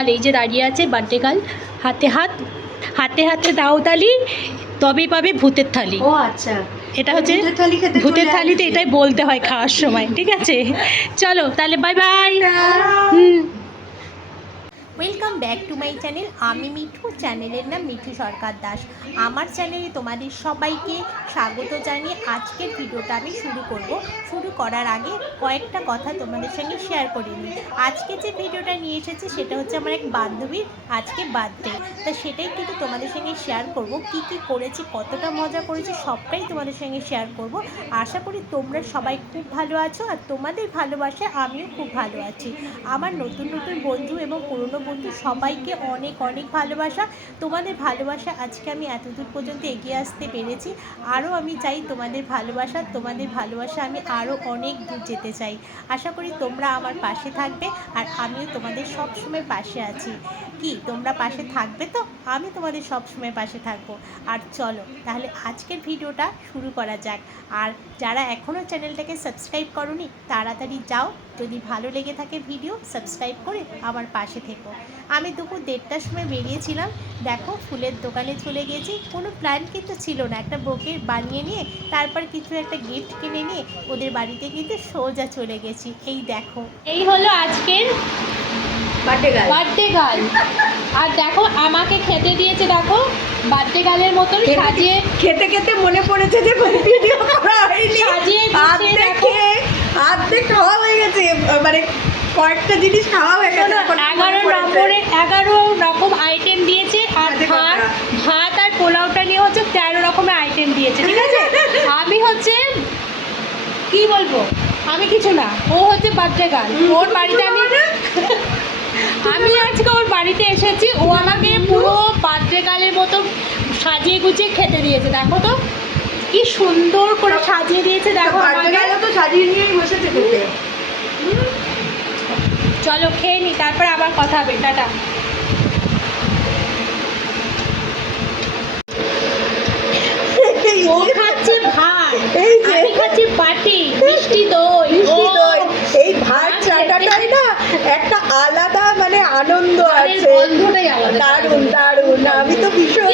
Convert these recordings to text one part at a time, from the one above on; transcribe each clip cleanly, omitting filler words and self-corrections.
আর এই যে দাঁড়িয়ে আছে বার্থডে গার্ল, হাতে হাত, হাতে হাতে দাও তালি, তবেই পাবে ভূতের থালি। ও আচ্ছা, এটা হচ্ছে ভূতের থালিতে এটাই বলতে হয় খাওয়ার সময়, ঠিক আছে? চলো তাহলে, bye bye. Welcome back to my channel. আমি মিঠু, চ্যানেলের নাম মিঠু সরকার দাস। আমার চ্যানেলে তোমাদের সবাইকে স্বাগত জানিয়ে আজকের ভিডিওটা আমি শুরু করার আগে কয়েকটা কথা তোমাদের সঙ্গে শেয়ার করে নিই। আজকে যে ভিডিওটা নিয়ে এসেছি সেটা হচ্ছে আমার এক বান্ধবীর আজকে বার্থডে, তা সেটাই কিন্তু তোমাদের সঙ্গে শেয়ার করব। কি কি করেছি, কতটা মজা করেছি, সবটাই তোমাদের সঙ্গে শেয়ার করব। আশা করি তোমরা সবাই খুব ভালো আছো, আর তোমাদের ভালোবাসায় আমিও খুব ভালো আছি। আমার নতুন নতুন বন্ধু এবং পুরনো বন্ধু সবাইকে অনেক অনেক ভালোবাসা। তোমাদের ভালোবাসা আজকে আমি এতদূর পর্যন্ত এগিয়ে আসতে পেরেছি। আরও আমি চাই তোমাদের ভালোবাসা আমি আরও অনেক দূর যেতে চাই। আশা করি তোমরা আমার পাশে থাকবে, আর আমিও তোমাদের সব সময় পাশে আছি। কি তোমরা পাশে থাকবে তো? আমি তোমাদের সব সময় পাশে থাকবো। আর চলো তাহলে আজকের ভিডিওটা শুরু করা যাক। আর যারা এখনও চ্যানেলটাকে সাবস্ক্রাইব করোনি তাড়াতাড়ি যাও, যদি ভালো লেগে থাকে ভিডিও সাবস্ক্রাইব করে আমার পাশে থেকো। আমি দুপুর 1:30টার সময় বেরিয়েছিলাম, দেখো ফুলের দোকানে চলে গেছি। কোনো প্ল্যান কিন্তু ছিল না, একটা বুকে বানিয়ে নিয়ে তারপর কিছু একটা গিফট কিনে নিয়ে ওদের বাড়িতে কিন্তু সোজা চলে গেছি। এই দেখো, এই হলো আজকের বার্থডে গার্ল। আর দেখো আমাকে খেতে দিয়েছে, দেখো বার্থডে গার্লের মতন সাজিয়ে। খেতে খেতে মনে পড়েছে যে ভিডিও করা হয়নি, সাজিয়ে আর্ধেক খাওয়া হয়ে গেছে, মানে কয়েকটা জিনিস খাওয়া হয়ে গেছে। 11 রকম আইটেম দিয়েছে, আর ভাত আর পোলাওটা নিয়ে হচ্ছে 13 রকমের আইটেম দিয়েছে, ঠিক আছে? আমি হচ্ছে কি বলবো, আমি কিছু না, ও হচ্ছে বার্থডে গার্ল। ওর বাড়িতে আমি আজকে ওর বাড়িতে এসেছি, ও আমাকে পুরো বার্থডে গার্লের মতো সাজিয়ে গুছিয়ে খেতে দিয়েছে। দেখো তো কি সুন্দর করে সাজিয়ে দিয়েছে, দেখো তো সাজিয়ে নিয়েই বসেছে খেতে। চলো খেয়ে নি, তারপর আবার কথা হবে। টাটা। ও খাচ্ছে ভাত, আমি খাচ্ছি বাটি মিষ্টি দই। এই ভাত চাটাটাই না একটা আলাদা মানে আনন্দ আছে, গন্ধটাই আলাদা, দারুণ দারুণ। আমি তো ভীষণ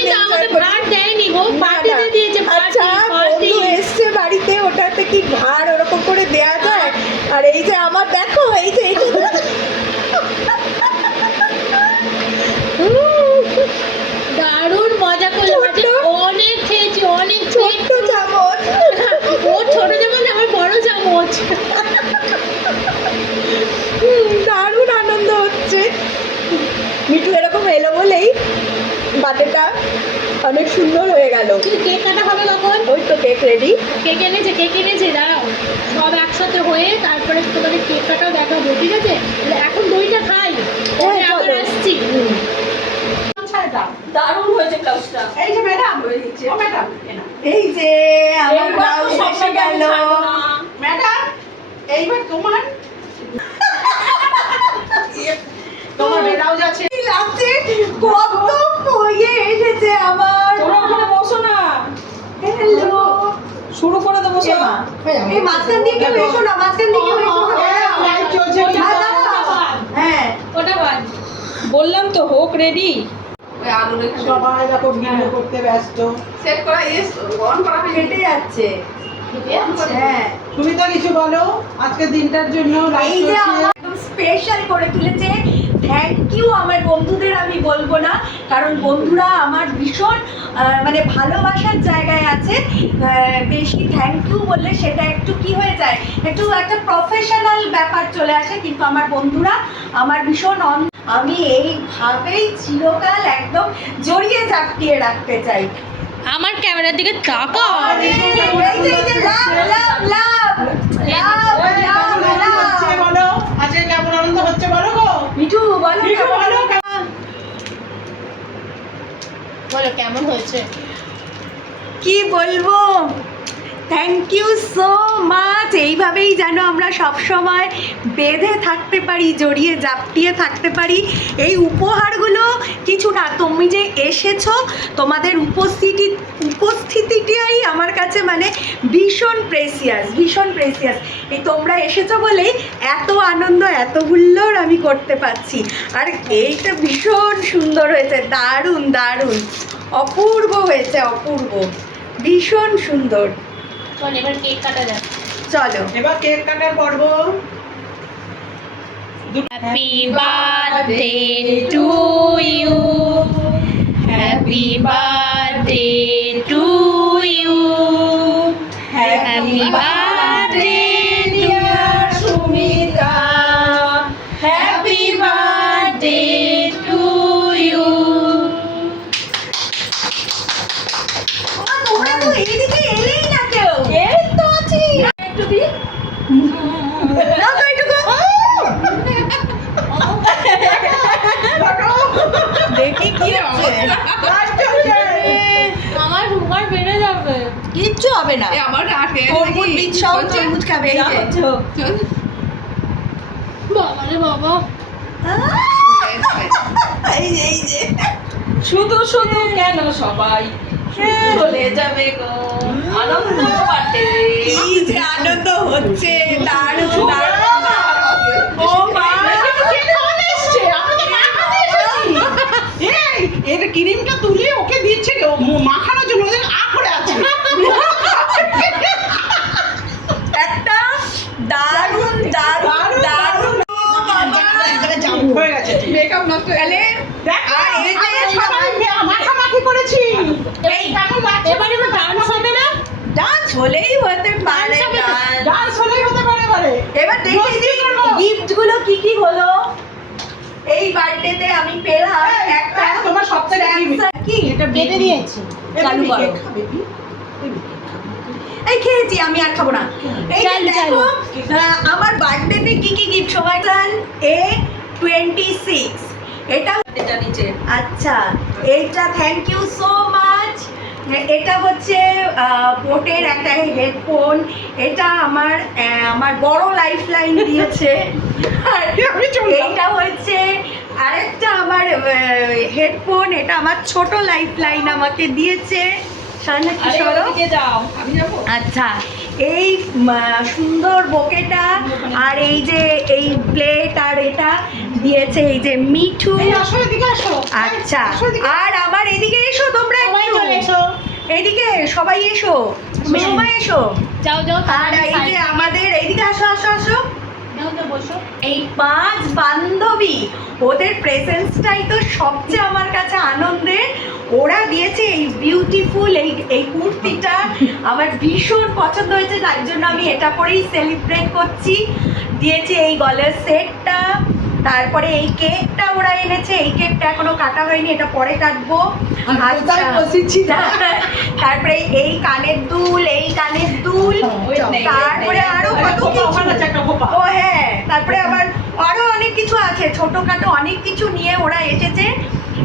ভাত দেয়নি গো, বাটি দিয়ে দিয়েছে। আচ্ছা, বন্ধু এসছে বাড়িতে, ওটাতে কি ভাত ওরকম করে দেয়া যায়? আর এই যে আমার দেখো, এই যে দারুণ মজা করলাম, অনেক খেয়েছি, অনেক। ছোট্ট চামচ, ও ছোট চামচ, আমার বড় চামচ। দারুণ আনন্দ হচ্ছে। মিঠু এরকম এলো বলেই বার্থডেটা অনেক সুন্দর হয়ে গেল। কেক কাটা হবে কখন? ওই তো কেক রেডি। কেক এনেছে, দাঁড়াও সব একসাথে হয়ে তারপরে তোমাদের কেক কাটাও দেখাবো, ঠিক আছে? এখন দইটা খাই, পরে আবার আসছি। দারুণ হয়েছে ব্লাউজটা। এই যে ম্যাডাম, এই যে আমার ব্লাউজ এসে গেল ম্যাডাম। এইবার তোমার ব্লাউজ আছে, লাগছে কত ইয়ে এসেছে আমার। তোমরা ওখানে বসো না, হ্যালো, শুরু করে দেবো। এই মাঝখান দিয়ে কেউ এসো না, মাঝখান দিয়ে কেউ এসো না। লাইভ চলছে, হ্যাঁ ওটা বাদ। বললাম তো হোক রেডি। সবাই দেখো ভিডিও করতে ব্যস্ত। সেট করা ইয়েস অন করা কেটে যাচ্ছে। হ্যাঁ, তুমি তো কিছু বলো আজকের দিনটার জন্য। এই যে একদম স্পেশাল করে তুলেছে। থ্যাংক ইউ আমার বন্ধুদের, আমি বলবো না, কারণ বন্ধুরা আমার ভীষণ মানে ভালোবাসার জায়গায় আছে। বেশি থ্যাংক ইউ বললে সেটা একটু কি হয়ে যায়, একটু একটা প্রফেশনাল ব্যাপার চলে আসে, কিন্তু আমার বন্ধুরা আমার ভীষণ আমি এইভাবেই চিরকাল একদম জড়িয়ে জাপটিয়ে রাখতে চাই। আমার ক্যামেরার দিকে তাকাও। বলো আজকে কেমন আনন্দ হচ্ছে বলো গো মিঠু, বলো বলো কেমন হয়েছে? কি বলবো, থ্যাংক ইউ সো মাচ। এইভাবেই যেন আমরা সবসময় বেঁধে থাকতে পারি, জড়িয়ে জাপটিয়ে থাকতে পারি। এই উপহারগুলো কিছু না, তুমি যে এসেছো, তোমাদের উপস্থিতিটাই আমার কাছে মানে ভীষণ প্রেসিয়াস, ভীষণ প্রেসিয়াস। এই তোমরা এসেছো বলেই এত আনন্দ, এত হুল্লোড় আমি করতে পারছি। আর এইটা ভীষণ সুন্দর হয়েছে, দারুণ দারুণ, অপূর্ব হয়েছে, অপূর্ব, ভীষণ সুন্দর। চল এবার কেক কাটা যাক। চলো এবার কেক কাটার পর্ব। Happy birthday to you, happy birthday to you, happy birthday dear Sumita, happy birthday to you. তোমরা তো এইদিকে এলেই না কেউ। এই তো আছি, একটু দি দাও তো এইটুকু। দেখি কি হচ্ছে। আমার সুগার বেড়ে যাবে। কিচ্ছু হবে না, তরমুজ বীজ সহ তরমুজ খাবে। এই যে। বাবা রে বাবা, এই যে শুধু শুধু কেন সবাই চলে যাবে গো, আনন্দ বাটে। কি যে আনন্দ হচ্ছে, দারুণ দারুণ। ও মা, এর ক্রিমটা তুলে ওকে দিচ্ছে মাখানোর জন্য, ওদের আ করে আছে। একটা দারুণ দারুণ দারুণ। হয়ে গেছে, মেকআপ নষ্ট হয়ে তাহলে দেখ, আর এই যে সবাই মাখামাখি করেছি। এই কেমন লাগছে? এবার এবার ডান্স হবে না? ডান্স হলেই হতে পারে, ডান্স। ডান্স হলেই হতে পারে এবারে। এবার দেখি যে গিফট গুলো কি কি হলো। এই বার্থডেতে আমি পেলাম একটা তোমার সবথেকে Samsung কি এটা বেঁধে দিয়েছি। চালু করো। কেক খাবে কি? এই খেয়েছি, আমি আর খাবো না। এই যে চালু, দেখো, আমার বার্থডেতে কি কি গিফট। সবাই A26, এটা নিচে আচ্ছা, এইটা থ্যাংক ইউ সো মাচ। এটা হচ্ছে বোটের একটা হেডফোন। এটা আমার বড় লাইফ লাইন দিয়েছে। আর আমি চললাম। এইটা হচ্ছে আরেকটা আমার হেডফোন। এটা আমার ছোট লাইফ লাইন আমাকে দিয়েছে। সামনে কি আরে সরো। ওদিকে যাও, আমি যাবো। আচ্ছা, এই সুন্দর বোকেটা আর এই যে এই প্লেট আর এটা দিয়েছে এই যে মিঠু। এই আসো, এদিকে আসো। আচ্ছা, আসো এদিকে। আর আমার এদিকে এসো তোমরা, সবাই একটু। চলে এসো। এদিকে সবাই এসো, তুমি সবাই এসো। যাও যাও, আর এই যে আমাদের এইদিকে আসো আসো আসো। যাও তো বসো। এই 5 বান্ধবী, ওদের প্রেজেন্সটাই তো সবচেয়ে আমার কাছে আনন্দের। ওরা দিয়েছে এই বিউটিফুল এই কুর্তিটা, আমার ভীষণ পছন্দ হয়েছে, তাই জন্য আমি এটা পরেই সেলিব্রেট করছি। দিয়েছে এই গলার সেটটা, তারপরে এই কেকটা ওরা এনেছে। এই কেকটা এখনো কাটা হয়নি, এটা পরে কাটবো। কোথায় বসেছি না? তারপরে এই কানের দুল, এই কানের দুল, তারপরে আরো কত খোপা, কিছু। ওখানে আছে একটা খোপা। ও হ্যাঁ, তারপরে আবার আরো অনেক কিছু আছে, ছোটখাটো অনেক কিছু নিয়ে ওরা এসেছে।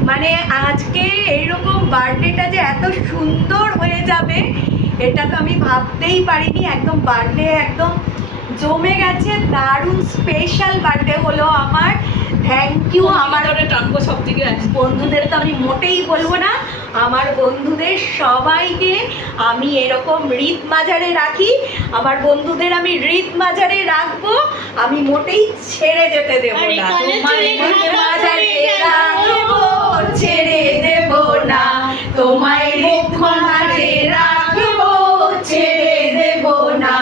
মানে আজকে এইরকম বার্থডেটা যে এত সুন্দর হয়ে যাবে এটা তো আমি ভাবতেই পারিনি। একদম বার্থডে একদম জমে গেছে, দারুণ স্পেশাল বার্থডে হলো আমার। থ্যাংক ইউ আমার টানবো সব থেকে। বন্ধুদের, তো আমি মোটেই বলবো না, আমার বন্ধুদের সবাইকে আমি এরকম রীত মাজারে রাখি। আমার বন্ধুদের আমি রীত মাজারে রাখবো, আমি মোটেই ছেড়ে যেতে দেবো আর এই না। কানে তোমায় চুলে রীত ঢাকা মাজারে করে রাখবো, ছেড়ে দেবো না। তোমায় রীত মাজারে রাখবো, ছেড়ে দেবো না।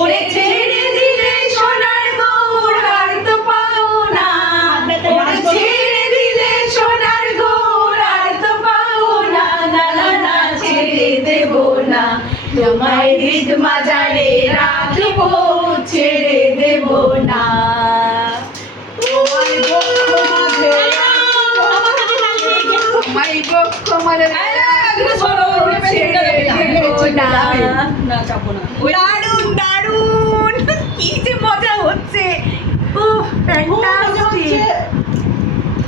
ওরে ছেড়ে দিলে সোনার গৌর আর তো পাও না। ওরে ছেড়ে দিলে সোনার গৌর আর তো পাও না। না না না, ছেড়ে দেবো না। তোমায় হৃদ মাজারে রাখবো, ছেড়ে দেবো না। তোমায় বক্ষ মাঝে তোমায় বক্ষ মাজারে রাখবো, ছেড়ে দেবো না। না চাপো না। দারুণ দারুণ, কি যে মজা হচ্ছে। উফ, ফ্যান্টাস্টিক।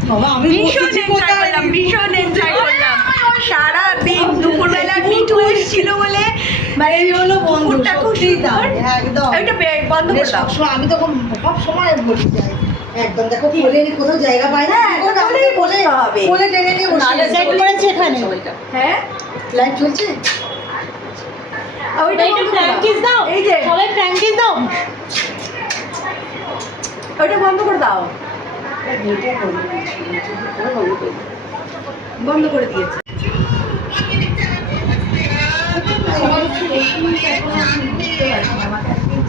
বাবা, আমি ভীষণ বসেছি এনজয় কোথায়? করলাম, ভীষণ এনজয় করলাম। সারাদিন দুপুরবেলা মিঠু এসেছিল বলে মানে এই হলো বন্ধু, দুপুরটা খুব সত্যিই তাই, সুন্দর। একদম। ওইটা বন্ধ করে দাও। সবসময় আমি তখন সব সময় বলি যাই একদম, দেখো কোলে কোথাও জায়গা পাই না, হ্যাঁ, কোলে বসতে হবে। কোলে টেনে নিয়ে বসে নাহলে সেট করেছে এখানে। হ্যাঁ লাইট চলছে। ওইটা বন্ধ করে দাও। এই যে সবাই প্র্যাঙ্কিস দাও। ওইটা বন্ধ করে দাও। বন্ধ করে দিয়েছে।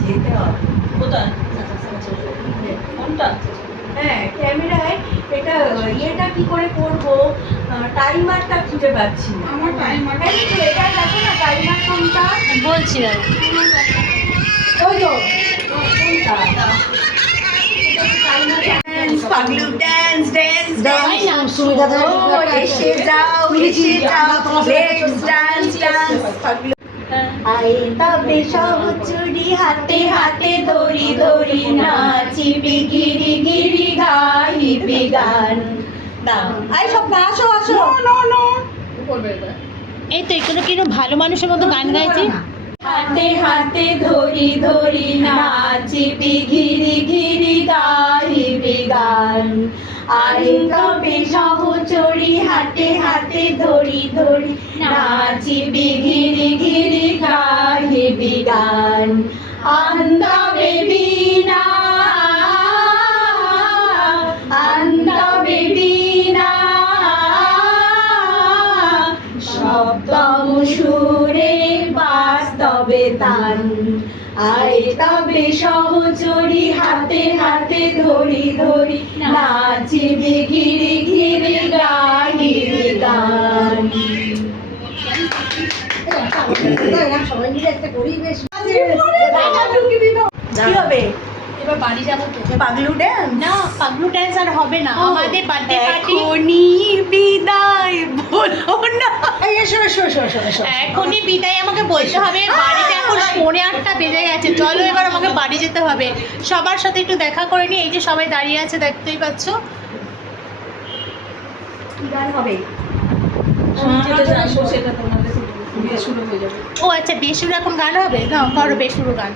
যেতে হবে। কোথায়? কোনটা? হ্যাঁ ক্যামেরায় এটা ইয়েটা কি করে করবো, টাইমারটা খুঁজে পাচ্ছি না। আমার টাইমার এই তো এটা দেখো না টাইমার কোনটা, বলছি আর ওই তো কোনটা? পাগলু ড্যান্স ড্যান্স ড্যান্স সুবিধা দেয়। এসে যাও লেটস ড্যান্স ড্যান্স পাগলু আয়ে তবে সহচুরি হাতে হাতে ধরি ধরি নাচিবি গিরি গিরি গাইবি গান। দাও আই সব না আসো আসো। করবে এবার। এই তো এখানে কিরকম ভালো মানুষের মতো গান গাইছে। হাতে হাতে ধরি ধরি নাচিবি ঘিরি ঘিরি গাইবি গান। আরে তবে সহচরি হাতে হাতে ধরি ধরি নাচিবি ঘিরি ঘিরি গাইবি গান। আন্দা বেবি না আন্দা বেবি না শব্দম সুরে বাস্তবে তান। আয় তবে সহচরি হাতে হাতে ধরি ধরি নাচিবি ঘিরি ঘিরি গাইবি গান। সবাই মিলে একটা করি বেশ। কি হবে এবার বাড়ি যাবো তো। পাগলু ড্যান্স? না পাগলু ড্যান্স আর হবে না, আমাদের বার্থডে পার্টি এখনই বিদায় বলো না। এই এসো এসো এসো এসো এসো। এখনই বিদায় আমাকে বলতে হবে। বাড়িতে এখন 8:45 বেজে গেছে, চলো এবার আমাকে বাড়ি যেতে হবে। সবার সাথে একটু দেখা করে নি। এই যে সবাই দাঁড়িয়ে আছে দেখতেই পাচ্ছ। কি গান হবে? আমি যেটা জানবো সেটা তোমাদের দিয়ে শুরু হয়ে যাবে। ও আচ্ছা বেসুর এখন গান হবে, না করো বেসুরো গান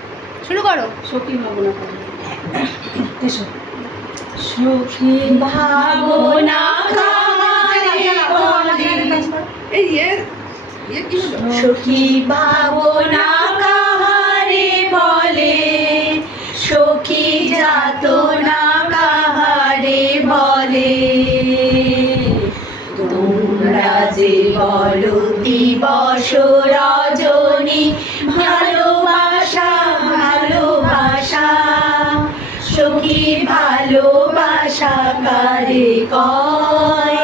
শুরু করো। সখী ভাবনা করো। এসো। সুখী ভাবনা এই ইয়ে কি হলো? সুখী ভাবনা কাহারে বলে, সখী যাতনা কাহারে বলে। তোমরা যে বলো দিবস রজনী ভালোবাসা ভালোবাসা, সখী ভালোবাসা কারে কয়,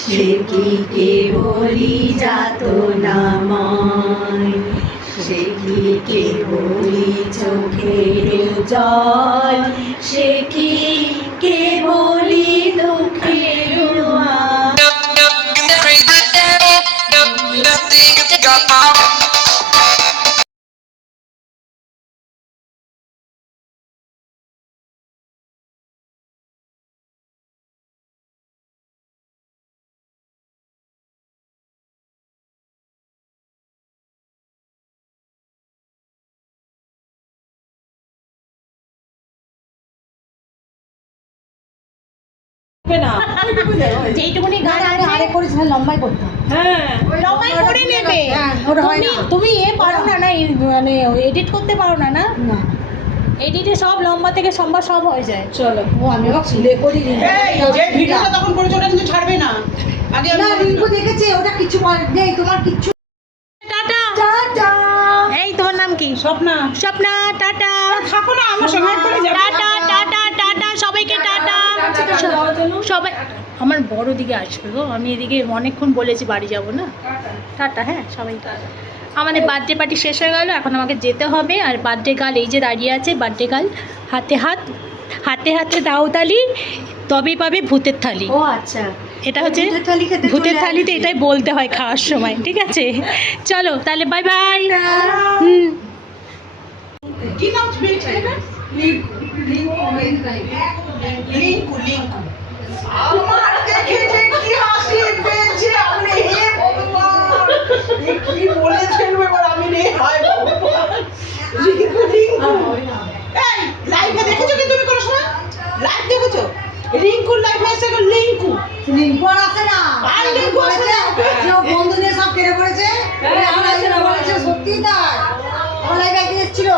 সে কি কেবলি যাতনাময়, সে কি কেবলি চোখের জল, সে কি কেবলি দুঃখের আয়। না যেইটুকুনি গান আছে আরে করেছিলাম লম্বাই করতাম। হ্যাঁ লম্বাই করে নেবে। হ্যাঁ, ওটা হয় তুমি না। তুমি পারো না না মানে এডিট করতে পারো না না? না এডিটে সব লম্বা থেকে সম্ভব সব হয়ে যায়। চলো। ও আমি আবার ছিলে করি নি। এই যে ভিডিওটা তখন করেছো ওটা কিন্তু ছাড়বে না। আগে না রিঙ্কু দেখেছে, ওটা কিছু নেই, তোমার কিচ্ছু। টাটা। টাটা। এই তোমার নাম কি? স্বপ্না স্বপ্না। টাটা। থাকো না আমার সঙ্গে করে যাবে। টাটা টাটা টাটা সবাইকে টাটা। যাওয়ার জন্য সবাই আমার বড় দিকে আসবে গো, আমি এদিকে অনেকক্ষণ বলেছি বাড়ি যাব না। টাটা। হ্যাঁ সবাই আমাদের বার্থডে পার্টি শেষ হয়ে গেল, এখন আমাকে যেতে হবে। আর বার্থডে গার্ল এই যে দাঁড়িয়ে আছে, বার্থডে গার্ল হাতে হাতে হাতে দাও তালি তবেই পাবে ভূতের থালি। ও আচ্ছা, এটা হচ্ছে ভূতের থালি খেতে ভূতের চলে থালিতে আসবে। এটাই বলতে হয় খাওয়ার সময়, ঠিক আছে? চলো তাহলে বাই বাই। হুম কি নাম পেয়েছে এটা? লিংকু লিংকু। আমার দেখে যে কি হাসি পেয়েছে আমি হে ভগবান। কি বলে ফেলবো এবার আমি রে, হায় ভগবান। রিঙ্কু, রিঙ্কু। এই, লাইভে দেখেছো কি তুমি কোনো সময়? লাইভ দেখেছো? রিঙ্কুর লাইভে এসে এখন লিঙ্কু। লিঙ্কু আর আছে না, আর লিঙ্কু আছে না? যে ও বন্ধু নিয়ে সব কেটে পড়েছে, হ্যাঁ, এখন আছে না, বলেছে সত্যি তাই আমার লাইভে একদিন এসেছিল।